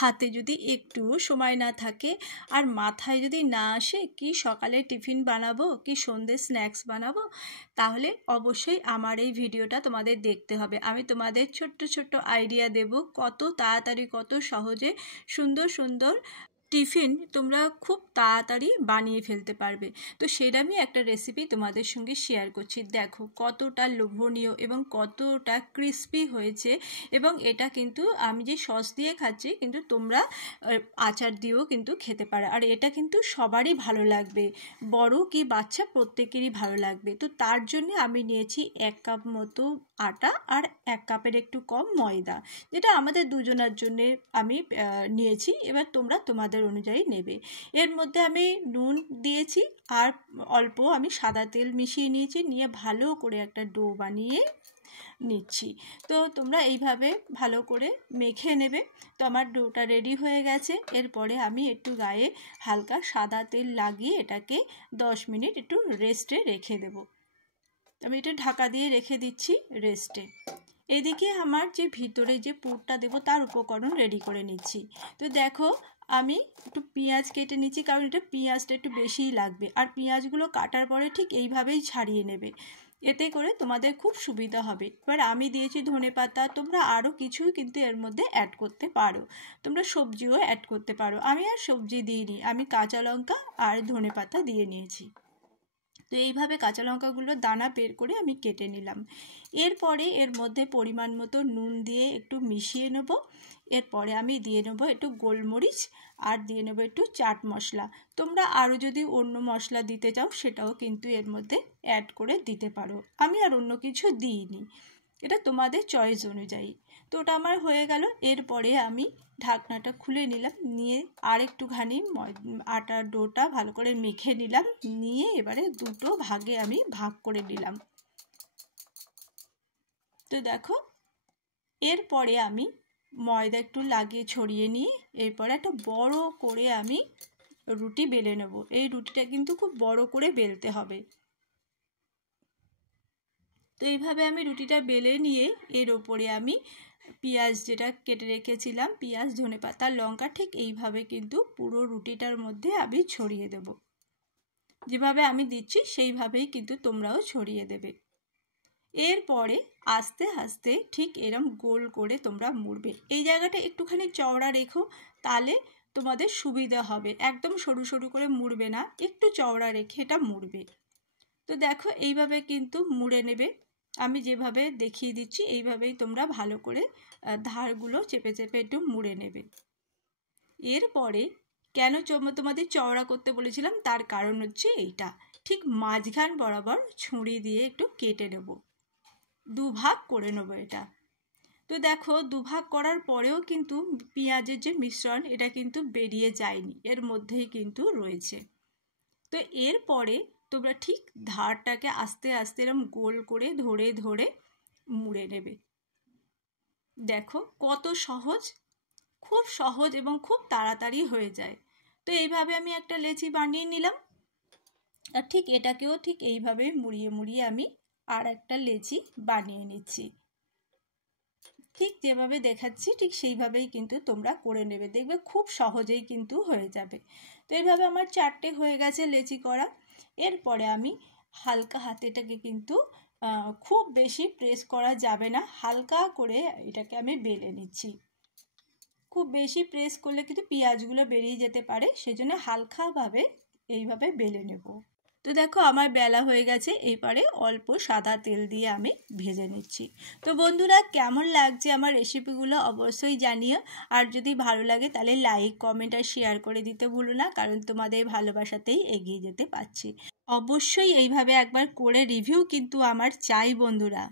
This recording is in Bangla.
হাতে যদি একটু সময় না থাকে আর মাথায় যদি না আসে কি সকালে টিফিন বানাবো কি সন্ধ্যে স্ন্যাক্স বানাবো, তাহলে অবশ্যই আমার এই ভিডিওটা তোমাদের দেখতে হবে। আমি তোমাদের ছোট্ট ছোট্ট আইডিয়া দেব কত তাড়াতাড়ি কত সহজে সুন্দর সুন্দর টিফিন তোমরা খুব তাড়াতাড়ি বানিয়ে ফেলতে পারবে। তো সেরকমই একটা রেসিপি তোমাদের সঙ্গে শেয়ার করছি। দেখো কতটা লোভনীয় এবং কতটা ক্রিস্পি হয়েছে, এবং এটা কিন্তু আমি যে সস দিয়ে খাচ্ছি কিন্তু তোমরা আচার দিয়েও কিন্তু খেতে পারো, আর এটা কিন্তু সবারই ভালো লাগবে, বড় কি বাচ্চা প্রত্যেকেরই ভালো লাগবে। তো তার জন্য আমি নিয়েছি 1 কাপ মতো আটা আর 1 কাপের একটু কম ময়দা, যেটা আমাদের দুজনের জন্য আমি নিয়েছি। এবার তোমরা তোমাদের অনুযায়ী নেবে। এর মধ্যে আমি নুন দিয়েছি আর অল্প আমি সাদা তেল মিশিয়ে নিয়েছি, নিয়ে ভালো করে একটা ডো বানিয়ে নিচ্ছি। তো তোমরা এইভাবে ভালো করে মেখে নেবে। তো আমার ডোটা রেডি হয়ে গেছে। এরপরে আমি একটু গায়ে হালকা সাদা তেল লাগিয়ে এটাকে 10 মিনিট একটু রেস্টে রেখে দেব। আমি এটা ঢাকা দিয়ে রেখে দিচ্ছি রেস্টে। এদিকে আমার যে ভিতরে যে পুরটা দেবো তার উপকরণ রেডি করে নিচ্ছি। তো দেখো আমি একটু পেঁয়াজ কেটে নিচ্ছি, কারণ এটা পেঁয়াজটা একটু বেশিই লাগবে, আর পেঁয়াজগুলো কাটার পরে ঠিক এইভাবেই ছাড়িয়ে নেবে, এতে করে তোমাদের খুব সুবিধা হবে। এবার আমি দিয়েছি ধনেপাতা, তোমরা আরও কিছুই কিন্তু এর মধ্যে অ্যাড করতে পারো, তোমরা সবজিও অ্যাড করতে পারো। আমি আর সবজি দিইনি, আমি কাঁচা লঙ্কা আর ধনেপাতা দিয়ে নিয়েছি। তো এইভাবে কাঁচা লঙ্কাগুলো দানা বের করে আমি কেটে নিলাম। এরপরে এর মধ্যে পরিমাণ মতো নুন দিয়ে একটু মিশিয়ে নেব। এরপরে আমি দিয়ে নেব একটু গোলমরিচ আর দিয়ে নেব একটু চাট মশলা। তোমরা আরও যদি অন্য মশলা দিতে চাও সেটাও কিন্তু এর মধ্যে অ্যাড করে দিতে পারো, আমি আর অন্য কিছু দিইনি, এটা তোমাদের চয়েস অনুযায়ী। তো ওটা আমার হয়ে গেল। এরপরে আমি ঢাকনাটা খুলে নিলাম, নিয়ে আর একটুখানি আটার ডোটা ভালো করে মেখে নিলাম, নিয়ে এবারে দুটো ভাগে আমি ভাগ করে নিলাম। তো দেখো এরপরে আমি ময়দা একটু লাগিয়ে ছড়িয়ে নিয়ে এরপরে একটা বড় করে আমি রুটি বেলে নেব। এই রুটিটা কিন্তু খুব বড় করে বেলতে হবে। তো এইভাবে আমি রুটিটা বেলে নিয়ে এর ওপরে আমি পেঁয়াজ যেটা কেটে রেখেছিলাম, পেঁয়াজ ধনেপাতা লঙ্কা, ঠিক এইভাবে কিন্তু পুরো রুটিটার মধ্যে আমি ছড়িয়ে দেব। যেভাবে আমি দিচ্ছি সেইভাবেই কিন্তু তোমরাও ছড়িয়ে দেবে। এরপরে আস্তে আস্তে ঠিক এরম গোল করে তোমরা মুড়বে। এই জায়গাটা একটুখানি চওড়া রেখো, তাহলে তোমাদের সুবিধা হবে। একদম সরু সরু করে মুড়বে না, একটু চওড়া রেখে এটা মুড়বে। তো দেখো এইভাবে কিন্তু মুড়ে নেবে, আমি যেভাবে দেখিয়ে দিচ্ছি এইভাবেই তোমরা ভালো করে ধারগুলো চেপে চেপে একটু মুড়ে নেবে। এরপরে কেন তোমাদের চওড়া করতে বলেছিলাম তার কারণ হচ্ছে এইটা, ঠিক মাঝখান বরাবর ছুরি দিয়ে একটু কেটে নেব, দুভাগ করে নেব এটা। তো দেখো দুভাগ করার পরেও কিন্তু পেঁয়াজের যে মিশ্রণ এটা কিন্তু বেরিয়ে যায়নি, এর মধ্যেই কিন্তু রয়েছে। তো এরপরে তোমরা ঠিক ধারটাকে আস্তে আস্তে এরম গোল করে ধরে ধরে মুড়ে নেবে। দেখো কত সহজ, খুব সহজ এবং খুব তাড়াতাড়ি হয়ে যায়। তো এইভাবে আমি একটা লেচি বানিয়ে নিলাম, আর ঠিক এটাকেও ঠিক এইভাবেই মুড়িয়ে মুড়িয়ে আমি আর একটা লেচি বানিয়ে নিচ্ছি। ঠিক যেভাবে দেখাচ্ছি ঠিক সেইভাবেই কিন্তু তোমরা করে নেবে, দেখবে খুব সহজেই কিন্তু হয়ে যাবে। তো এইভাবে আমার 4টে হয়ে গেছে লেচি করা। এরপরে আমি হালকা হাতেটাকে কিন্তু খুব বেশি প্রেস করা যাবে না, হালকা করে এটাকে আমি বেলে নিচ্ছি। খুব বেশি প্রেস করলে কিন্তু পেঁয়াজগুলো বেরিয়ে যেতে পারে, সেজন্য হালকাভাবে এইভাবে বেলে নেব। তো দেখো আমার বেলা হয়ে গেছে, এবারে অল্প সাদা তেল দিয়ে আমি ভেজে নিচ্ছি। তো বন্ধুরা কেমন লাগছে আমার রেসিপিগুলো অবশ্যই জানিও, আর যদি ভালো লাগে তাহলে লাইক কমেন্ট আর শেয়ার করে দিতে ভুলো না, কারণ তোমাদের ভালোবাসাতেই এগিয়ে যেতে পারছি। অবশ্যই এইভাবে একবার করে রিভিউ কিন্তু আমার চাই বন্ধুরা।